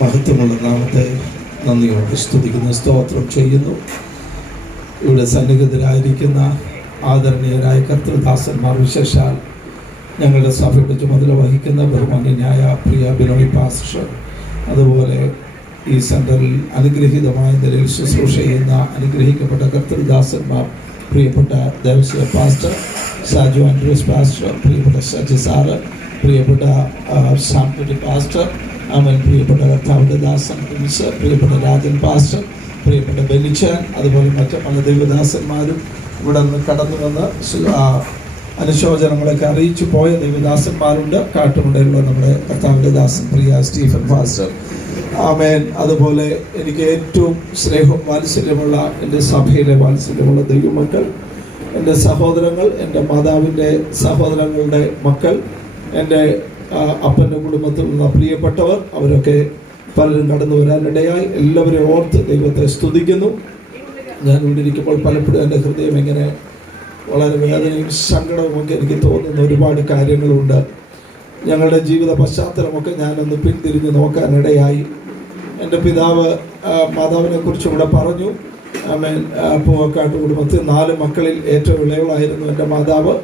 മഹത്വമുള്ള നാമത്തെ നന്ദിയോട് സ്തുതിക്കുന്ന സ്തോത്രം ചെയ്യുന്നു. ഇവിടെ സന്നിഹിതരായിരിക്കുന്ന ആദരണീയരായ കർത്തൃദാസന്മാർ വിശേഷാൽ ഞങ്ങളുടെ സഭയുടെ ചുമതല വഹിക്കുന്ന ബഹുമാന്യനായ പ്രിയ ബിനോയ് പാസ്റ്റർ അതുപോലെ ഈ സെന്ററിൽ അനുഗ്രഹീതമായ നിലയിൽ ശുശ്രൂഷ ചെയ്യുന്ന അനുഗ്രഹിക്കപ്പെട്ട കർത്തൃദാസന്മാർ പ്രിയപ്പെട്ട ദേവസ്വ പാസ്റ്റർ സാജു ആൻഡ്രൂസ് പാസ്റ്റർ പ്രിയപ്പെട്ട സജി സാറ് പ്രിയപ്പെട്ട സാംപുരി പാസ്റ്റർ അവൻ പ്രിയപ്പെട്ട കർത്താവിന്റെ ദാസൻ പ്രിൻസ് പ്രിയപ്പെട്ട രാജൻ പാസ്റ്റർ പ്രിയപ്പെട്ട ബെനിച്ചൻ അതുപോലെ മറ്റ് പല ദൈവദാസന്മാരും ഇവിടെ നിന്ന് കടന്നു വന്ന് അനുശോചനങ്ങളൊക്കെ അറിയിച്ചു പോയ ദൈവദാസന്മാരുണ്ട്. കാട്ടുമുണ്ടയിലുള്ള നമ്മുടെ കർത്താവിന്റെ ദാസൻ പ്രിയ സ്റ്റീഫൻ പാസ്റ്റർ. ആമേൻ. അതുപോലെ എനിക്ക് ഏറ്റവും സ്നേഹവും വാത്സല്യമുള്ള എന്റെ സഭയിലെ വാത്സല്യമുള്ള ദൈവമക്കൾ എന്റെ സഹോദരങ്ങൾ എന്റെ മാതാവിന്റെ സഹോദരങ്ങളുടെ മക്കൾ എന്റെ അപ്പന്റെ കുടുംബത്തിൽ നിന്ന് പ്രിയപ്പെട്ടവർ അവരൊക്കെ പലരും കടന്നു വരാനിടയായി. എല്ലാവരെയും ഓർത്ത് ദൈവത്തെ സ്തുതിക്കുന്നു. ഞാൻ ഇവിടെ ഇരിക്കുമ്പോൾ പലപ്പോഴും എന്റെ ഹൃദയം ഇങ്ങനെ വളരെ വേദനയും സങ്കടവും ഒക്കെ എനിക്ക് തോന്നുന്ന ഒരുപാട് കാര്യങ്ങളുണ്ട്. ഞങ്ങളുടെ ജീവിത പശ്ചാത്തലമൊക്കെ ഞാനൊന്ന് പിന്തിരിഞ്ഞ് നോക്കാനിടയായി. എന്റെ പിതാവ് മാതാവിനെ കുറിച്ച് ഇവിടെ പറഞ്ഞു. പൂവക്കാട്ട് കുടുംബത്തിൽ നാല് മക്കളിൽ ഏറ്റവും ഇളയവളായിരുന്നു എന്റെ മാതാവ്.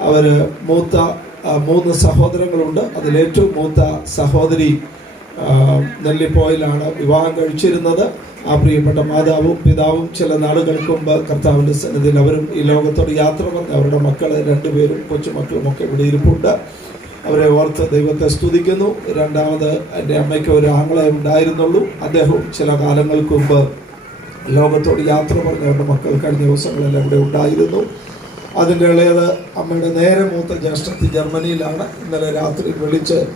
അവർ മൂത്ത മൂന്ന് സഹോദരങ്ങളുണ്ട്. അതിലേറ്റവും മൂത്ത സഹോദരി നെല്ലിപ്പോയിലാണ് വിവാഹം കഴിച്ചിരുന്നത്. ആ പ്രിയപ്പെട്ട മാതാവും പിതാവും ചില നാളുകൾക്ക് മുമ്പ് കർത്താവിന്റെ സന്നിധിയിൽ അവരും ഈ ലോകത്തോട് യാത്ര വന്ന് അവരുടെ മക്കൾ രണ്ടുപേരും കൊച്ചുമക്കളും ഒക്കെ ഇവിടെ ഇരിപ്പുണ്ട്. അവരെ ഓർത്ത് ദൈവത്തെ സ്തുതിക്കുന്നു. രണ്ടാമത് എന്റെ അമ്മയ്ക്ക് ഒരു ആങ്ങളെ ഉണ്ടായിരുന്നുള്ളൂ. അദ്ദേഹവും ചില കാലങ്ങൾക്ക് മുമ്പ് ലോകത്തോട് യാത്ര പറഞ്ഞ അവരുടെ മക്കൾ കഴിഞ്ഞ ദിവസങ്ങളെല്ലാം ഇവിടെ ഉണ്ടായിരുന്നു. അതിന്റെ ഇളയത് അമ്മയുടെ നേരെ മൂത്ത ജ്യേഷ്ഠത്തി ജർമ്മനിയിലാണ്. ഇന്നലെ രാത്രി വിളിച്ച്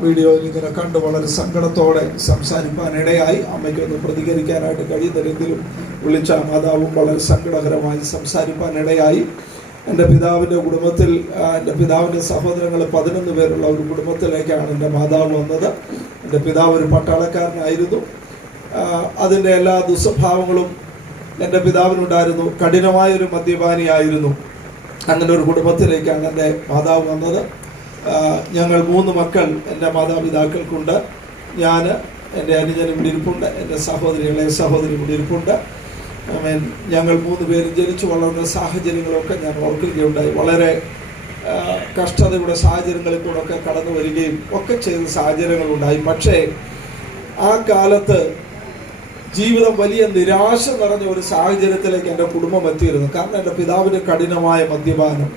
വീഡിയോയിൽ ഇങ്ങനെ കണ്ട്. വളരെ സങ്കടത്തോടെ സംസാരിക്കാനിടയായി. അമ്മയ്ക്കൊന്ന് പ്രതികരിക്കാനായിട്ട് കഴിയുന്നില്ലെങ്കിലും വിളിച്ച മാതാവും വളരെ സങ്കടകരമായി സംസാരിക്കാനിടയായി. എന്റെ പിതാവിന്റെ കുടുംബത്തിൽ എന്റെ പിതാവിന്റെ സഹോദരങ്ങൾ പതിനൊന്ന് പേരുള്ള ഒരു കുടുംബത്തിലേക്കാണ് എന്റെ മാതാവ് വന്നത്. എന്റെ പിതാവ് ഒരു പട്ടാളക്കാരനായിരുന്നു. അതിന്റെ എല്ലാ ദുസ്വഭാവങ്ങളും എന്റെ പിതാവിനുണ്ടായിരുന്നു. കഠിനമായൊരു മദ്യപാനിയായിരുന്നു. അങ്ങനെ ഒരു കുടുംബത്തിലേക്ക് അങ്ങനെ മാതാവ് വന്നത്. ഞങ്ങൾ മൂന്ന് മക്കൾ എന്റെ മാതാപിതാക്കൾക്കുണ്ട്. ഞാൻ എന്റെ ഇവിടെ ഇരിപ്പുണ്ട്. എന്റെ സഹോദരി ഇളയ സഹോദരി ഇരിപ്പുണ്ട്. ഞങ്ങൾ മൂന്ന് പേരും ജനിച്ചു വളർന്ന സാഹചര്യങ്ങളൊക്കെ ഞാൻ ഓർക്കുകയുണ്ടായി. വളരെ കഷ്ടതയുടെ സാഹചര്യങ്ങളിൽ കൂടെ ഒക്കെ കടന്നു വരികയും ഒക്കെ ചെയ്ത സാഹചര്യങ്ങളുണ്ടായി. പക്ഷേ ആ കാലത്ത് ജീവിതം വലിയ നിരാശ നിറഞ്ഞ ഒരു സാഹചര്യത്തിലേക്ക് എന്റെ കുടുംബം എത്തിയിരുന്നു. കാരണം എന്റെ പിതാവിന് കഠിനമായ മദ്യപാനം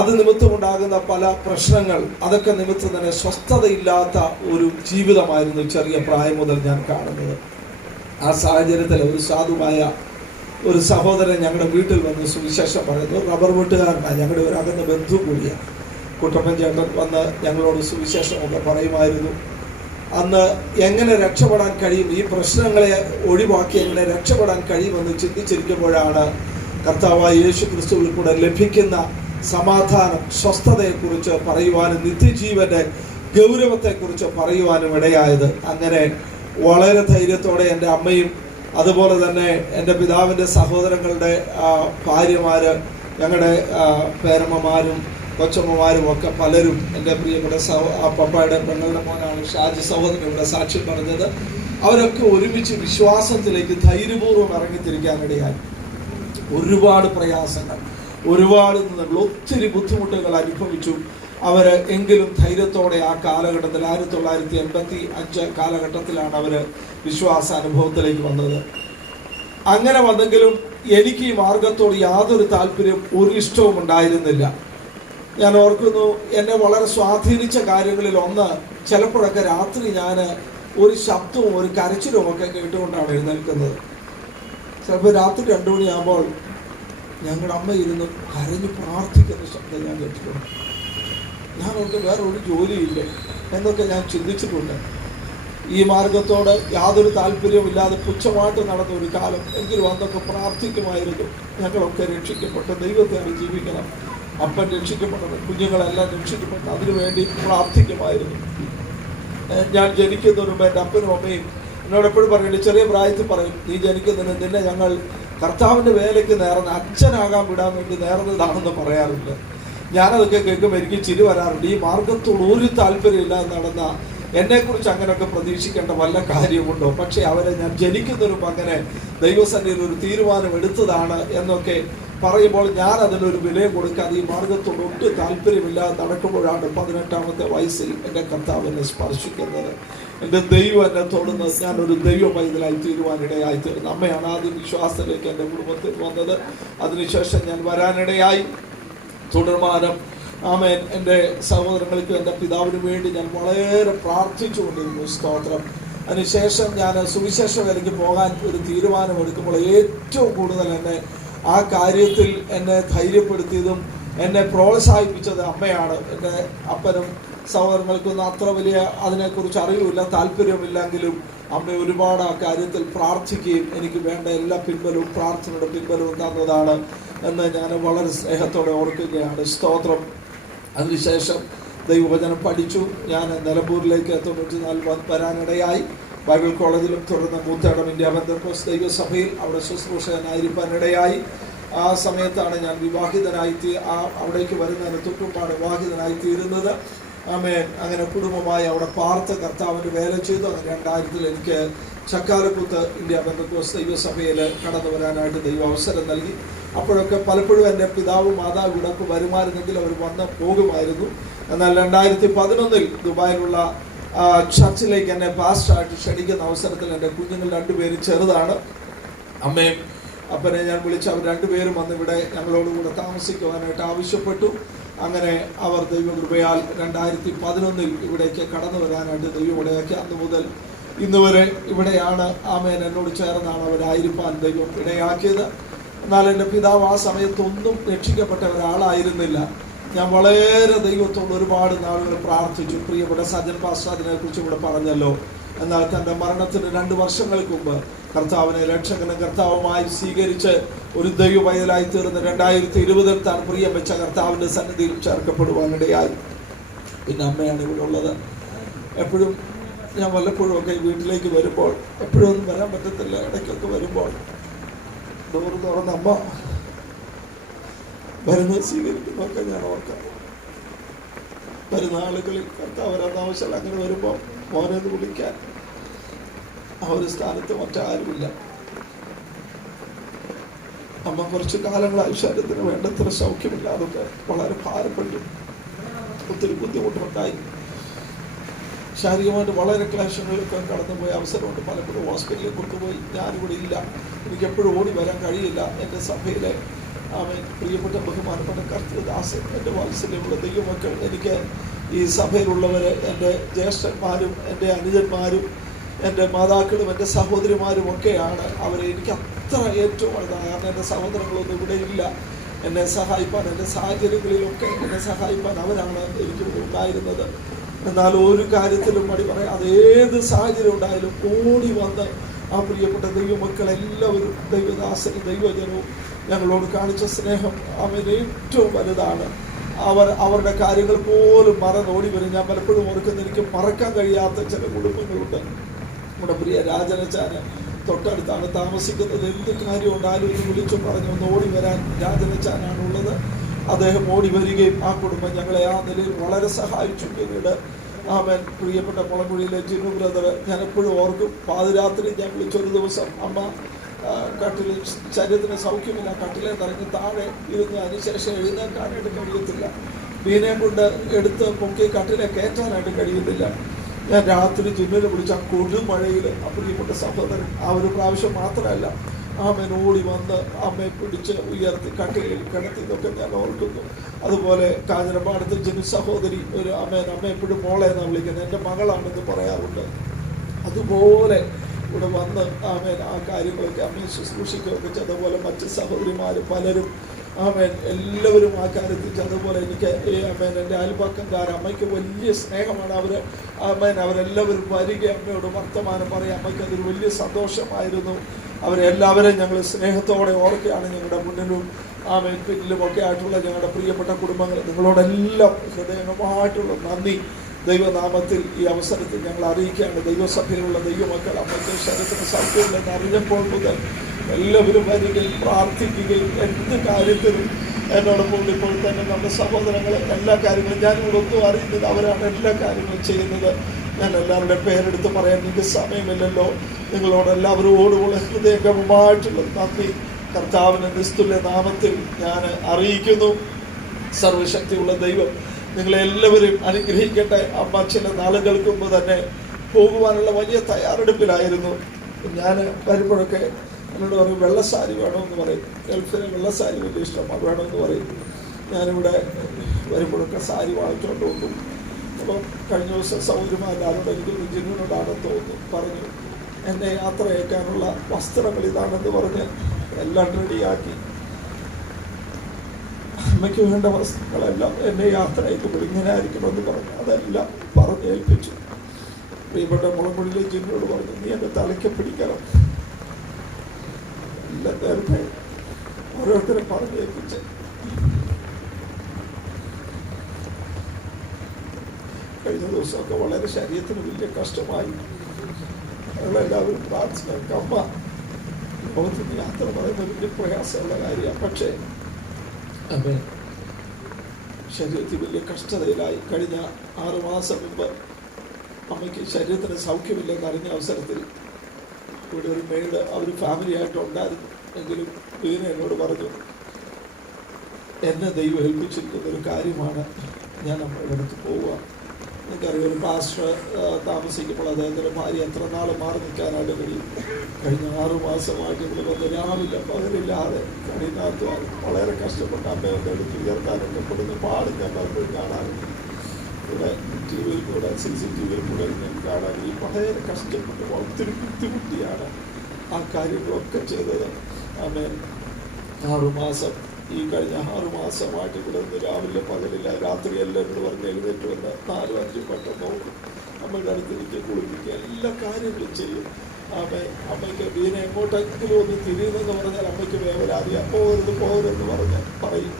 അത് നിമിത്തമുണ്ടാകുന്ന പല പ്രശ്നങ്ങൾ അതൊക്കെ നിമിത്തം തന്നെ സ്വസ്ഥതയില്ലാത്ത ഒരു ജീവിതമായിരുന്നു ചെറിയ പ്രായം മുതൽ ഞാൻ കാണുന്നത്. ആ സാഹചര്യത്തിൽ ഒരു സാധുവായ ഒരു സഹോദരൻ ഞങ്ങളുടെ വീട്ടിൽ വന്ന് സുവിശേഷം പറയുന്നു റബ്ബർ വീട്ടുകാരനാണ് ഞങ്ങളുടെ ഒരു അകന്ന ബന്ധു കൂടിയാണ് കുട്ടപ്പൻ ചേട്ടൻ വന്ന് ഞങ്ങളോട് സുവിശേഷമൊക്കെ പറയുമായിരുന്നു. അന്ന് എങ്ങനെ രക്ഷപ്പെടാൻ കഴിയും? ഈ പ്രശ്നങ്ങളെ ഒഴിവാക്കി എങ്ങനെ രക്ഷപ്പെടാൻ കഴിയുമെന്ന് ചിന്തിച്ചിരിക്കുമ്പോഴാണ് കർത്താവായ യേശു ക്രിസ്തുവിൽ കൂടെ ലഭിക്കുന്ന സമാധാനം സ്വസ്ഥതയെക്കുറിച്ച് പറയുവാനും നിത്യജീവന്റെ ഗൗരവത്തെക്കുറിച്ച് പറയുവാനും ഇടയായത്. അങ്ങനെ വളരെ ധൈര്യത്തോടെ എന്റെ അമ്മയും അതുപോലെ തന്നെ എന്റെ പിതാവിന്റെ സഹോദരങ്ങളുടെ ഭാര്യമാർ ഞങ്ങളുടെ പേരമ്മമാരും കൊച്ചമ്മമാരും ഒക്കെ പലരും എന്റെ പ്രിയപ്പെട്ട സഹ ആ പപ്പയുടെ പെങ്ങളുടെ മോനാണ് ഷാജി സഹോദരൻ ഇവിടെ സാക്ഷ്യം പറഞ്ഞത്. അവരൊക്കെ ഒരുമിച്ച് വിശ്വാസത്തിലേക്ക് ധൈര്യപൂർവം ഇറങ്ങിത്തിരിക്കാനിടയായി ഒരുപാട് പ്രയാസങ്ങൾ ഒരുപാട് നിന്നുള്ള ഒത്തിരി ബുദ്ധിമുട്ടുകൾ അനുഭവിച്ചു. അവർ എങ്കിലും ധൈര്യത്തോടെ ആ കാലഘട്ടത്തിൽ ആയിരത്തി തൊള്ളായിരത്തി എൺപത്തി അഞ്ച് കാലഘട്ടത്തിലാണ് അവർ വിശ്വാസ അനുഭവത്തിലേക്ക് വന്നത്. അങ്ങനെ വന്നെങ്കിലും എനിക്ക് ഈ മാർഗത്തോട് യാതൊരു താല്പര്യം ഒരു ഇഷ്ടവും ഉണ്ടായിരുന്നില്ല ഞാൻ ഓർക്കുന്നു എന്നെ വളരെ സ്വാധീനിച്ച കാര്യങ്ങളിൽ ഒന്ന് ചിലപ്പോഴൊക്കെ രാത്രി ഞാൻ ഒരു ശബ്ദവും ഒരു കരച്ചിലും ഒക്കെ കേട്ടുകൊണ്ടാണ് എഴുന്നേൽക്കുന്നത്. ചിലപ്പോൾ രാത്രി രണ്ടു മണിയാകുമ്പോൾ ഞങ്ങളുടെ അമ്മ ഇരുന്ന് കരഞ്ഞ് പ്രാർത്ഥിക്കുന്ന ശബ്ദം ഞാൻ കേട്ടിട്ടുണ്ട്. ഞാൻ അവർക്ക് വേറെ ഒരു ജോലിയില്ല എന്നൊക്കെ ഞാൻ ചിന്തിച്ചിട്ടുണ്ട്. ഈ മാർഗത്തോട് യാതൊരു താല്പര്യവുമില്ലാതെ പുച്ഛമായിട്ട് നടന്ന ഒരു കാലം എങ്കിലും അതൊക്കെ പ്രാർത്ഥിക്കുമായിരുന്നു. ഞങ്ങളൊക്കെ രക്ഷിക്കപ്പെട്ട് ദൈവത്തെ ജീവിക്കണം. അപ്പൻ രക്ഷിക്കപ്പെട്ടത് കുഞ്ഞുങ്ങളെല്ലാം രക്ഷിക്കപ്പെട്ടത്. അതിനുവേണ്ടി പ്രാർത്ഥിക്കുമായിരുന്നു ഞാൻ ജനിക്കുന്നതിന് എന്റെ അപ്പനും അമ്മയും എന്നോട് എപ്പോഴും പറയുന്നത് ചെറിയ പ്രായത്തിൽ പറയും നീ ജനിക്കുന്നതിന് നിന്നെ ഞങ്ങൾ കർത്താവിന്റെ വേലയ്ക്ക് നേർന്ന് അച്ഛനാകാൻ വിടാൻ വേണ്ടി നേർന്നതാണെന്ന് പറയാറുണ്ട്. ഞാനതൊക്കെ കേൾക്കുമ്പോൾ എനിക്ക് ചിരി വരാറുണ്ട്. ഈ മാർഗത്തോട് ഒരു താല്പര്യമില്ല നടന്ന എന്നെക്കുറിച്ച് അങ്ങനെയൊക്കെ പ്രതീക്ഷിക്കേണ്ട വല്ല കാര്യമുണ്ടോ? പക്ഷേ അവരെ ഞാൻ ജനിക്കുന്നൊരു അങ്ങനെ ദൈവസന്നിധിയിൽ ഒരു തീരുമാനം എടുത്തതാണ് എന്നൊക്കെ പറയുമ്പോൾ ഞാൻ അതിനൊരു വിലയും കൊടുക്കാതെ ഈ മാർഗത്തോട് ഒട്ടും താല്പര്യമില്ലാതെ നടക്കുമ്പോഴാണ് പതിനെട്ടാമത്തെ വയസ്സിൽ എന്റെ കർത്താവ് എന്നെ സ്പർശിക്കുന്നത്. എന്റെ ദൈവം എന്നെ തൊടുന്നത് ഞാൻ ഒരു ദൈവ പൈതലായി തീരുവാനിടയായി തീർന്നു. അമ്മയാണ് ആദ്യം വിശ്വാസത്തിലേക്ക് എന്റെ കുടുംബത്തിൽ വന്നത്. അതിനുശേഷം ഞാൻ വരാനിടയായി. തുടർമാനം ആമേൻ എന്റെ സഹോദരങ്ങൾക്കും എന്റെ പിതാവിനും വേണ്ടി ഞാൻ വളരെ പ്രാർത്ഥിച്ചുകൊണ്ടിരുന്നു സ്തോത്രം. അതിനുശേഷം ഞാൻ സുവിശേഷ വേലയ്ക്ക് പോകാൻ ഒരു തീരുമാനമെടുക്കുമ്പോൾ ഏറ്റവും കൂടുതൽ എന്നെ ആ കാര്യത്തിൽ എന്നെ ധൈര്യപ്പെടുത്തിയതും എന്നെ പ്രോത്സാഹിപ്പിച്ചത് അമ്മയാണ്. എന്റെ അപ്പനും സഹോദരങ്ങൾക്കൊന്നും അത്ര വലിയ അതിനെക്കുറിച്ച് അറിവില്ല താല്പര്യമില്ലെങ്കിലും അമ്മ ഒരുപാട് ആ കാര്യത്തിൽ പ്രാർത്ഥിക്കുകയും എനിക്ക് വേണ്ട എല്ലാ പിൻബലവും പ്രാർത്ഥനയുടെ പിൻബലവും തന്നതാണ് എന്ന് ഞാൻ വളരെ സ്നേഹത്തോടെ ഓർക്കുകയാണ്. സ്തോത്രം. അതിനുശേഷം ദൈവവചനം പഠിച്ചു. ഞാൻ നിലമ്പൂരിലേക്ക് തൊണ്ണൂറ്റി നാല് വരാനിടയായി. ബൈബിൾ കോളേജിലും തുടർന്ന് മൂത്താടം ഇന്ത്യ ബന്ധക്കോസ് ദൈവസഭയിൽ അവിടെ ശുശ്രൂഷകനായിരിക്കാനിടയായി. ആ സമയത്താണ് ഞാൻ വിവാഹിതനായി ആ അവിടേക്ക് വരുന്നതിന് തൊട്ടുമ്പാണ് വിവാഹിതനായി തീരുന്നത് ആമേൻ. അങ്ങനെ കുടുംബമായി അവിടെ പാർത്ത് കർത്താവിന്റെ വേല ചെയ്തു. അങ്ങനെ രണ്ടായിരത്തിൽ എനിക്ക് ചക്കാലക്കുത്ത് ഇന്ത്യ ബന്ധക്കോസ് ദൈവസഭയിൽ കടന്നു വരാനായിട്ട് ദൈവം അവസരം നൽകി. അപ്പോഴൊക്കെ പലപ്പോഴും എന്റെ പിതാവും മാതാവും ഇടയ്ക്ക് വരുമായിരുന്നെങ്കിൽ അവർ വന്ന് പോകുമായിരുന്നു. എന്നാൽ രണ്ടായിരത്തി പതിനൊന്നിൽ ദുബായിലുള്ള ചർച്ചിലേക്ക് എന്നെ പാസ്റ്റായിട്ട് ക്ഷണിക്കുന്ന അവസരത്തിൽ എന്റെ കുഞ്ഞുങ്ങൾ രണ്ടുപേരും ചെറുതാണ്. അമ്മയും അപ്പനെ ഞാൻ വിളിച്ച് അവർ രണ്ടുപേരും വന്ന് ഇവിടെ ഞങ്ങളോടുകൂടെ താമസിക്കുവാനായിട്ട് ആവശ്യപ്പെട്ടു. അങ്ങനെ അവർ ദൈവകൃപയാൽ രണ്ടായിരത്തി പതിനൊന്നിൽ ഇവിടേക്ക് കടന്നു വരാനായിട്ട് ദൈവം അന്ന് മുതൽ ഇന്നുവരെ ഇവിടെയാണ് ആമേൻ എന്നോട് ചേർന്നാണ് അവരായിരിക്കാൻ ദൈവം ഇടയാക്കിയത്. എന്നാൽ എന്റെ പിതാവ് ആ സമയത്തൊന്നും രക്ഷിക്കപ്പെട്ട ഒരാളായിരുന്നില്ല. ഞാൻ വളരെ ദൈവത്തോട് ഒരുപാട് നാളുകൾ പ്രാർത്ഥിച്ചു. പ്രിയപ്പെട്ട സജൻ പാസ്റ്റർ അതിനെക്കുറിച്ച് ഇവിടെ പറഞ്ഞല്ലോ. എന്നാൽ തന്റെ മരണത്തിന് രണ്ട് വർഷങ്ങൾക്ക് മുമ്പ് കർത്താവിനെ രക്ഷകനും കർത്താവുമായി സ്വീകരിച്ച് ഒരു ദൈവ വയലായി തീർന്ന് രണ്ടായിരത്തി ഇരുപതിൽ താൻ പ്രിയം വെച്ച കർത്താവിന്റെ സന്നിധിയിൽ ചേർക്കപ്പെടുവാനിടയായി. പിന്നെ അമ്മയാണ് ഇവിടെ ഉള്ളത്. എപ്പോഴും ഞാൻ വല്ലപ്പോഴും ഒക്കെ വീട്ടിലേക്ക് വരുമ്പോൾ എപ്പോഴും ഒന്നും വരാൻ പറ്റത്തില്ല ഇടയ്ക്കൊക്കെ വരുമ്പോൾ. ഡോറ് തുറന്ന് അമ്മ വരുന്നത് സ്വീകരിക്കുന്നൊക്കെ ഞാൻ ഓർക്കാം. വരുന്ന ആളുകളിൽ ആവശ്യം അങ്ങനെ വരുമ്പോൾ മോനെന്ന് വിളിക്കാൻ. ആ ഒരു സ്ഥാനത്ത് മറ്റാരുമില്ല. അമ്മ കുറച്ച് കാലങ്ങളായി ശരീരത്തിന് വേണ്ടത്ര സൗഖ്യമില്ലാതൊക്കെ വളരെ ഭാരപ്പെട്ടു. ഒത്തിരി ബുദ്ധിമുട്ടുണ്ടായി. ശാരീരികമായിട്ട് വളരെ ക്ലേശങ്ങളിലൊക്കെ കടന്നുപോയ അവസരമുണ്ട്. പലപ്പോഴും ഹോസ്പിറ്റലിൽ കൊണ്ടുപോയി ഞാനിവിടെ ഇല്ല. എനിക്ക് എപ്പോഴും ഓടി വരാൻ കഴിയില്ല. എന്റെ സഭയിലെ അവൻ പ്രിയപ്പെട്ട ബഹുമാനപ്പെട്ട കർത്തൃദാസൻ എന്റെ വാത്സല്യമുള്ള ദൈവമക്കൾ എനിക്ക് ഈ സഭയിലുള്ളവർ എന്റെ ജ്യേഷ്ഠന്മാരും എന്റെ അനുജന്മാരും എന്റെ മാതാക്കളും എന്റെ സഹോദരിമാരും ഒക്കെയാണ് അവരെ എനിക്ക് അത്ര ഏറ്റവും വലുതാണ് കാരണം എന്റെ സഹോദരങ്ങളൊന്നും ഇവിടെ ഇല്ല. എന്നെ സഹായിപ്പാൻ എന്റെ സാഹചര്യങ്ങളിലൊക്കെ എന്നെ സഹായിപ്പാൻ അവരാണ് എനിക്ക് ഉണ്ടായിരുന്നത്. എന്നാൽ ഒരു കാര്യത്തിലും മടി പറയാം അതേത് സാഹചര്യം ഉണ്ടായാലും ഓടി വന്ന് ആ പ്രിയപ്പെട്ട ദൈവമക്കളെല്ലാവരും ദൈവദാസനും ദൈവജനവും ഞങ്ങളോട് കാണിച്ച സ്നേഹം അവൻ ഏറ്റവും വലുതാണ്. അവർ അവരുടെ കാര്യങ്ങൾ പോലും മറന്നോടി വരും. ഞാൻ പലപ്പോഴും ഓർക്കുന്ന എനിക്ക് മറക്കാൻ കഴിയാത്ത ചില കുടുംബങ്ങളുണ്ട്. നമ്മുടെ പ്രിയ രാജനച്ചാന് തൊട്ടടുത്താണ് താമസിക്കുന്നത്. എന്ത് കാര്യം ഉണ്ടായാലും ഒന്ന് വിളിച്ചു പറഞ്ഞു ഒന്ന് ഓടി വരാൻ രാജനച്ചാനാണുള്ളത്. അദ്ദേഹം ഓടി വരികയും ആ കുടുംബം ഞങ്ങളെ ആ നിലയിൽ വളരെ സഹായിച്ചു. പിന്നീട് ആമൻ. പ്രിയപ്പെട്ട മുളകുഴിയിലെ ജിനു ബ്രദർ ഞാൻ എപ്പോഴും ഓർക്കും പാതിരാത്രി ഞാൻ വിളിച്ചൊരു ദിവസം അമ്മ കട്ടിൽ ശരീരത്തിന് സൗഖ്യമില്ല കട്ടിലെ തറങ്ങി താഴെ ഇരുന്ന് അതിനുശേഷം എഴുന്നേൽക്കാനായിട്ട് കഴിയത്തില്ല. വീനെ കൊണ്ട് എടുത്ത് പൊക്കി കട്ടിലെ കയറ്റാനായിട്ട് കഴിയുന്നില്ല ഞാൻ രാത്രി ജിന്നിനെ വിളിച്ച കൊടുമഴയിൽ ആ പ്രിയപ്പെട്ട സഹോദരൻ ആ ഒരു പ്രാവശ്യം മാത്രമല്ല ആമേൻ ഓടി വന്ന് അമ്മയെ പിടിച്ച് ഉയർത്തി കട്ടിലിൽ കിടത്തിയതൊക്കെ ഞാൻ ഓർക്കുന്നു. അതുപോലെ കാഞ്ഞിരപ്പാടത്ത് ജനു സഹോദരി ഒരു അമ്മേൻ അമ്മ എപ്പോഴും മോളെ എന്നാണ് വിളിക്കുന്നത്? എന്റെ മകളാണെന്ന് പറയാറുണ്ട്. അതുപോലെ ഇവിടെ വന്ന് ആമേൻ ആ കാര്യങ്ങളൊക്കെ അമ്മയെ ശുശ്രൂഷിക്കുകയൊക്കെ ചെയ്തതുപോലെ മറ്റ് സഹോദരിമാർ പലരും ആമേൻ എല്ലാവരും ആ കാര്യത്തിൽ അതുപോലെ എനിക്ക് ഈ അമ്മേൻ എന്റെ അയൽപക്കംകാർ അമ്മയ്ക്ക് വലിയ സ്നേഹമാണ് അവർ ആമേൻ അവരെല്ലാവരും വരിക അമ്മയോട് വർത്തമാനം പറയാം. അമ്മയ്ക്ക് അതൊരു വലിയ സന്തോഷമായിരുന്നു. അവരെല്ലാവരെയും ഞങ്ങൾ സ്നേഹത്തോടെ ഓർക്കുകയാണ് ഞങ്ങളുടെ മുന്നിലും ആ പിന്നിലും ഒക്കെ ആയിട്ടുള്ള ഞങ്ങളുടെ പ്രിയപ്പെട്ട കുടുംബങ്ങൾ. നിങ്ങളോടെല്ലാം ഹൃദയമായിട്ടുള്ള നന്ദി. ദൈവനാമത്തിൽ ഈ അവസരത്തിൽ ഞങ്ങൾ അറിയിക്കുകയാണ്. ദൈവസഭയിലുള്ള ദൈവമക്കൾ അമ്മയ്ക്ക് ശരീരത്തിന് സൗഖ്യമില്ലെന്ന് അറിഞ്ഞപ്പോൾ മുതൽ എല്ലാവരും വരികയും പ്രാർത്ഥിക്കുകയും എന്ത് കാര്യത്തിലും എന്നോടൊപ്പം ഇപ്പോൾ തന്നെ നമ്മുടെ സഹോദരങ്ങളെ എല്ലാ കാര്യങ്ങളും ഞാനിവിടെ ഒന്നും അറിയുന്നത് അവരാണ് എല്ലാ കാര്യങ്ങളും ചെയ്യുന്നത്. ഞാൻ എല്ലാവരുടെയും പേരെടുത്ത് പറയാൻ എനിക്ക് സമയമില്ലല്ലോ. നിങ്ങളോട് എല്ലാവരോടുമുള്ള ഹൃദയംഗമമായിട്ടുള്ള നന്ദി. കർത്താവിന്റെ നിസ്തുല്യ നാമത്തിൽ ഞാൻ അറിയിക്കുന്നു. സർവശക്തിയുള്ള ദൈവം നിങ്ങളെ എല്ലാവരും അനുഗ്രഹിക്കട്ടെ. അമ്മ ചില നാളുകൾക്ക് മുമ്പ് തന്നെ പോകുവാനുള്ള വലിയ തയ്യാറെടുപ്പിലായിരുന്നു. ഞാൻ വരുമ്പോഴൊക്കെ എന്നോട് പറയും വെള്ളസാരി വേണമെന്ന് പറയും. ഗൾഫിലെ വെള്ളസാരി വലിയ ഇഷ്ടമാണ്. വേണമെന്ന് പറയും. ഞാനിവിടെ വരുമ്പോഴൊക്കെ സാരി വാങ്ങിച്ചുകൊണ്ട് പോകും അപ്പം കഴിഞ്ഞ ദിവസം സൗകര്യമായിട്ട് എനിക്ക് ജിന്നിനോടാണെന്ന് തോന്നുന്നു പറഞ്ഞു എന്നെ യാത്രയേക്കാനുള്ള വസ്ത്രങ്ങൾ ഇതാണെന്ന് പറഞ്ഞ് എല്ലാം റെഡിയാക്കി. അമ്മയ്ക്ക് വേണ്ട വസ്തുക്കളെല്ലാം എന്നെ യാത്ര അയക്കുമ്പോൾ ഇങ്ങനെ ആയിരിക്കുമെന്ന് പറഞ്ഞു. അതെല്ലാം പറഞ്ഞ് ഏൽപ്പിച്ചു. പ്രിയപ്പെട്ട മുളമ്പുള്ളിലെ ജിന്നോട് പറഞ്ഞു നീ എന്നെ തലയ്ക്ക് പിടിക്കണം. എല്ലാം നേരത്തെ ഓരോരുത്തരെ പറഞ്ഞ് കഴിഞ്ഞ ദിവസമൊക്കെ വളരെ ശരീരത്തിന് വലിയ കഷ്ടമായി. ഞങ്ങളെല്ലാവരും പ്രാർത്ഥിച്ചു അമ്മ ലോകത്തിന് യാത്ര പറയുന്നത് വലിയ പ്രയാസമുള്ള കാര്യമാണ്. പക്ഷേ അമ്മ ശരീരത്തിൽ വലിയ കഷ്ടതയിലായി. കഴിഞ്ഞ ആറു മാസം മുമ്പ് അമ്മയ്ക്ക് ശരീരത്തിന് സൗഖ്യമില്ലെന്ന് അറിഞ്ഞ അവസരത്തിൽ ഇവിടെ ഒരു മെയ്ഡ് അവർ ഫാമിലി ആയിട്ട് ഉണ്ടായിരുന്നു. എങ്കിലും വീന എന്നോട് പറഞ്ഞു എന്നെ ദൈവം ഏൽപ്പിച്ചിരിക്കുന്ന ഒരു കാര്യമാണ് ഞാൻ നമ്മുടെ അടുത്ത് പോവുക. എനിക്കറിയാം ഒരു പാസ്റ്റർ താമസിക്കുമ്പോൾ അദ്ദേഹത്തിന്റെ ഭാര്യ എത്ര നാൾ മാറി നിൽക്കാനായിട്ട് കഴിയും. കഴിഞ്ഞ ആറ് മാസമായിട്ട് ഇവിടെ വന്ന് രാവിലെ പകലില്ലാതെ കഠിനാത്വ വളരെ കഷ്ടപ്പെട്ട് അമ്മയൊക്കെ എടുത്ത് ഉയർത്താനൊക്കെ പെടുന്ന പാടും ഞാൻ പലപ്പോഴും കാണാറുണ്ട് ഇവിടെ ടി വിയിൽ കൂടെ സി സി ടി വിയിൽ കൂടെ ഞാൻ കാണാൻ ഈ വളരെ കഷ്ടപ്പെട്ട് ഒത്തിരി ബുദ്ധിമുട്ടിയാണ് ആ കാര്യങ്ങളൊക്കെ ചെയ്തത്. അമ്മ ആറുമാസം ഈ കഴിഞ്ഞ ആറു മാസമായിട്ട് ഇവിടെ നിന്ന് രാവിലെ പകലില്ല രാത്രിയല്ല എന്ന് പറഞ്ഞ് എഴുന്നേറ്റ് വന്ന നാലും അഞ്ചും വട്ടം നോക്കും. അമ്മയുടെ അടുത്ത് അടുത്തിരിക്കുക കുളിപ്പിക്കുക എല്ലാ കാര്യങ്ങളും ചെയ്യും. അമ്മ അമ്മയ്ക്ക് വീനെ എങ്ങോട്ടെങ്കിലും ഒന്ന് തിരിയുന്നെന്ന് പറഞ്ഞാൽ അമ്മയ്ക്ക് വേവലാതിയാ പോകരുത് പോകരുതെന്ന് പറഞ്ഞാൽ പറയും.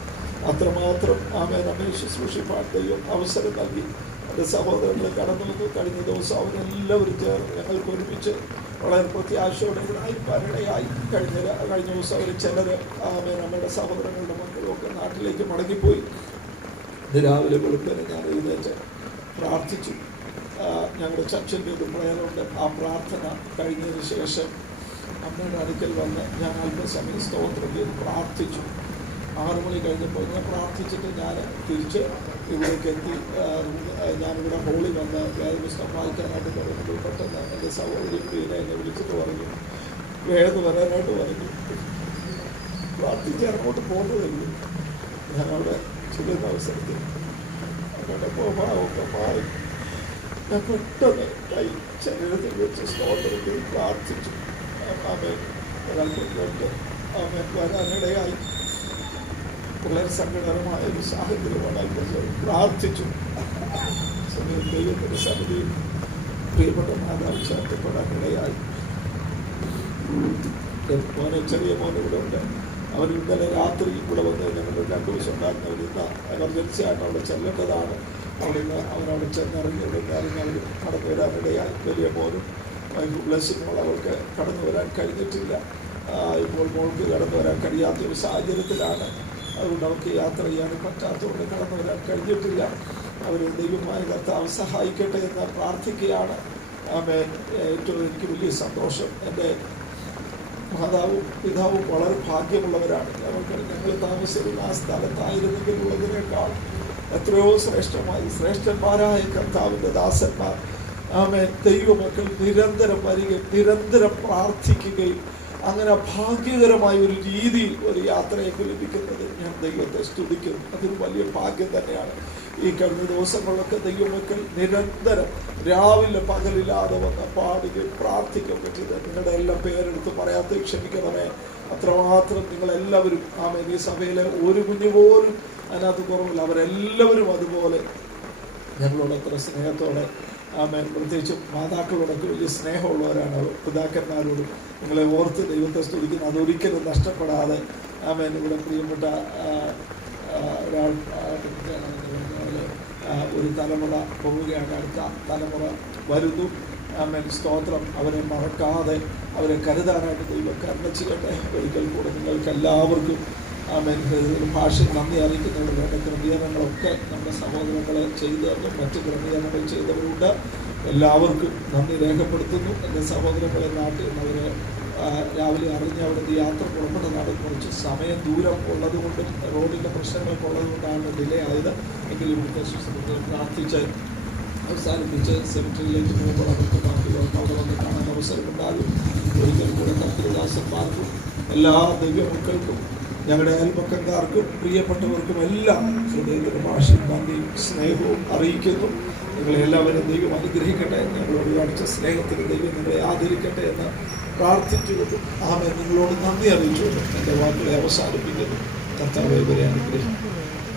അത്രമാത്രം ആമേ നമ്മെ ശുശ്രൂഷിപ്പാൻ ദൈവം അവസരം നൽകി. കടന്നു വന്ന് കഴിഞ്ഞ ദിവസം അവരെല്ലാവരും ചേർന്ന് ഞങ്ങൾക്ക് ഒരുമിച്ച് വളരെ പ്രത്യാശയോടെ ആയിപ്പാനിടയായി കഴിഞ്ഞ കഴിഞ്ഞ ദിവസം അവർ ചിലർ നമ്മുടെ സഹോദരങ്ങളുടെ മക്കളുമൊക്കെ നാട്ടിലേക്ക് മടങ്ങിപ്പോയി. ഇത് രാവിലെ വെളുപ്പിനെ ഞാൻ എഴുന്നേറ്റ് പ്രാർത്ഥിച്ചു. ഞങ്ങളുടെ ചർച്ചിന്റെ ഒരു പ്രയറുണ്ട് ആ പ്രാർത്ഥന കഴിഞ്ഞതിന് ശേഷം അമ്മയുടെ അടുക്കൽ വന്ന് ഞാൻ അല്പസമയം സ്തോത്രം ചെയ്ത് പ്രാർത്ഥിച്ചു. ആറു മണി കഴിഞ്ഞപ്പോൾ ഞാൻ പ്രാർത്ഥിച്ചിട്ട് ഞാൻ തിരിച്ച് ഇവിടേക്ക് എത്തി ഞാനിവിടെ ഹോളിൽ വന്ന് വേദപുസ്തകം വായിക്കാനായിട്ട് പറയുന്നത് പെട്ടെന്ന് എന്റെ സഹോദരി പ്രിയനെ എന്നെ വിളിച്ചിട്ട് പറഞ്ഞു. വേഗം വരാനായിട്ട് പറഞ്ഞു. പ്രാർത്ഥിച്ച് അങ്ങോട്ട് പോകുന്നതല്ലേ ഞങ്ങളുടെ ചെല്ലുന്ന അവസരത്തിൽ അങ്ങോട്ട് പോകാനൊക്കെ മാറി. ഞാൻ പെട്ടെന്ന് കൈ ശരീരത്തിൽ വെച്ച് സ്തോത്രത്തിൽ പ്രാർത്ഥിച്ചു. ആമേ ഒരല്പം കൊണ്ട് ആമേൻ. വരാനിടയായി. വളരെ സങ്കടകരമായ ഒരു സാഹചര്യമാണ് അല്പം പ്രാർത്ഥിച്ചു. സമയം ദൈവത്തിന്റെ സമിതിയിൽ പ്രിയപ്പെട്ട മാതാവ് ചേർത്തപ്പെടാനിടയായി മോനെ ചെറിയ മോനെ ഇവിടെ ഉണ്ട്. അവർ ഇന്നലെ രാത്രി ഇവിടെ വന്ന് ഞങ്ങൾ രണ്ടു ദിവസം ഉണ്ടാക്കുന്ന ഒരു എമർജൻസി ആയിട്ട് അവിടെ ചെല്ലേണ്ടതാണ്. അവിടെ നിന്ന് അവരവിടെ ചെന്നിറങ്ങി ഇവിടെ ഇറങ്ങി അവർ കടന്നു വരാനിടയായി വലിയ മോനും വൈഫ് അവർക്ക് കടന്നു വരാൻ കഴിഞ്ഞിട്ടില്ല. ഇപ്പോൾ മോൾക്ക് കടന്നു വരാൻ കഴിയാത്ത ഒരു സാഹചര്യത്തിലാണ്. അതുകൊണ്ട് അവർക്ക് യാത്ര ചെയ്യാൻ പറ്റാത്തതുകൊണ്ട് കടന്നു വരാൻ കഴിഞ്ഞിട്ടില്ല. അവർ ദൈവമായ കർത്താവ് സഹായിക്കട്ടെ എന്ന് പ്രാർത്ഥിക്കുകയാണ്. ആമേൻ. ഏറ്റവും എനിക്ക് വലിയ സന്തോഷം. എന്റെ മാതാവും പിതാവും വളരെ ഭാഗ്യമുള്ളവരാണ്. ഞങ്ങൾക്ക് ഞങ്ങൾ താമസിക്കുന്ന ആ സ്ഥലത്തായിരുന്നെങ്കിൽ ഉള്ളതിനേക്കാൾ എത്രയോ ശ്രേഷ്ഠമായി ശ്രേഷ്ഠന്മാരായ കർത്താവിന്റെ ദാസന്മാർ. ആമേ ദൈവമക്കൾ നിരന്തരം വരികയും നിരന്തരം പ്രാർത്ഥിക്കുകയും അങ്ങനെ ഭാഗ്യകരമായ ഒരു രീതിയിൽ ഒരു യാത്രയൊക്കെ ലഭിക്കുന്നത് ദൈവത്തെ സ്തുതിക്കുന്നു. അതൊരു വലിയ ഭാഗ്യം തന്നെയാണ്. ഈ കഴിഞ്ഞ ദിവസങ്ങളിലൊക്കെ ദൈവമക്കൾ നിരന്തരം രാവിലെ പകലില്ലാതെ വന്ന് പാടുകയും പ്രാർത്ഥിക്കുകയൊക്കെ ചെയ്ത് നിങ്ങളുടെ എല്ലാം പേരെടുത്ത് പറയാത്ത ക്ഷമിക്കണമേ. അത്രമാത്രം നിങ്ങളെല്ലാവരും ആമേ ഈ സഭയിലെ ഒരു കുഞ്ഞു പോലും അതിനകത്ത് കുറവില്ല. അവരെല്ലാവരും അതുപോലെ ഞങ്ങളോട് അത്ര സ്നേഹത്തോടെ ആമേൻ പ്രത്യേകിച്ചും മാതാക്കളോടൊക്കെ വലിയ സ്നേഹമുള്ളവരാണ്. പിതാക്കന്മാരോടും നിങ്ങളെ ഓർത്ത് ദൈവത്തെ സ്തുതിക്കുന്നു. അതൊരിക്കലും നഷ്ടപ്പെടാതെ ആമേൻ ഇവിടെ പ്രിയപ്പെട്ട ഒരാൾ ഒരു തലമുറ പോവുകയാണ്. അടുത്ത തലമുറ വരുന്നു. അമ്മൻ സ്തോത്രം. അവരെ മറക്കാതെ അവരെ കരുതാനായിട്ട് ദൈവം കരുണ ചെയ്യട്ടെ. ഒരിക്കൽ കൂടെ നിങ്ങൾക്ക് എല്ലാവർക്കും ആമേൻ ഭാഷ നന്ദി അറിയിക്കുന്നവർ വേണ്ട ക്രമീകരണങ്ങളൊക്കെ നമ്മുടെ സഹോദരങ്ങൾ ചെയ്തു തന്നു. മറ്റ് ക്രമീകരണങ്ങൾ ചെയ്തവരുണ്ട്. എല്ലാവർക്കും നന്ദി രേഖപ്പെടുത്തുന്നു. എന്റെ സഹോദരങ്ങളെ നാട്ടിൽ അവർ രാവിലെ അറിഞ്ഞ് അവിടുന്ന് യാത്ര പുറപ്പെട്ടതാണ് കുറച്ച് സമയം ദൂരം ഉള്ളതുകൊണ്ടും റോഡിന്റെ പ്രശ്നങ്ങളൊക്കെ ഉള്ളതുകൊണ്ടാണ് ഡിലേ ആയത്. എങ്കിലും ഇവിടുത്തെ ശുശ്രൂഷകൾ പ്രാർത്ഥിച്ച് അവസാനിപ്പിച്ച് സെമിറ്ററിയിലേക്ക് പോകുമ്പോൾ അവർക്ക് പാർട്ടികൾ അവിടെ വന്ന് കാണാൻ അവസരമുണ്ടാകും. ഒരിക്കൽ കൂടെ കർത്തൃദാസന്മാർക്കും എല്ലാ ദൈവമക്കൾക്കും ഞങ്ങളുടെ അയൽപക്കക്കാർക്കും പ്രിയപ്പെട്ടവർക്കും എല്ലാം ഹൃദയത്തിന്റെ ഭാഷയും നന്ദിയും സ്നേഹവും അറിയിക്കുന്നു. നിങ്ങളെ എല്ലാവരും ദൈവം അനുഗ്രഹിക്കട്ടെ. ഞങ്ങളോട് കാണിച്ച സ്നേഹത്തിന് ദൈവം നിങ്ങളെ ആദരിക്കട്ടെ എന്ന് പ്രാർത്ഥിച്ചുകൊണ്ടും ആമേ നിങ്ങളോട് നന്ദി അറിയിച്ചുകൊണ്ടും എന്റെ വാക്കുകളെ അവസാനിപ്പിക്കുന്നു. കർത്താവ് ഇവരെ അനുഗ്രഹിക്കും.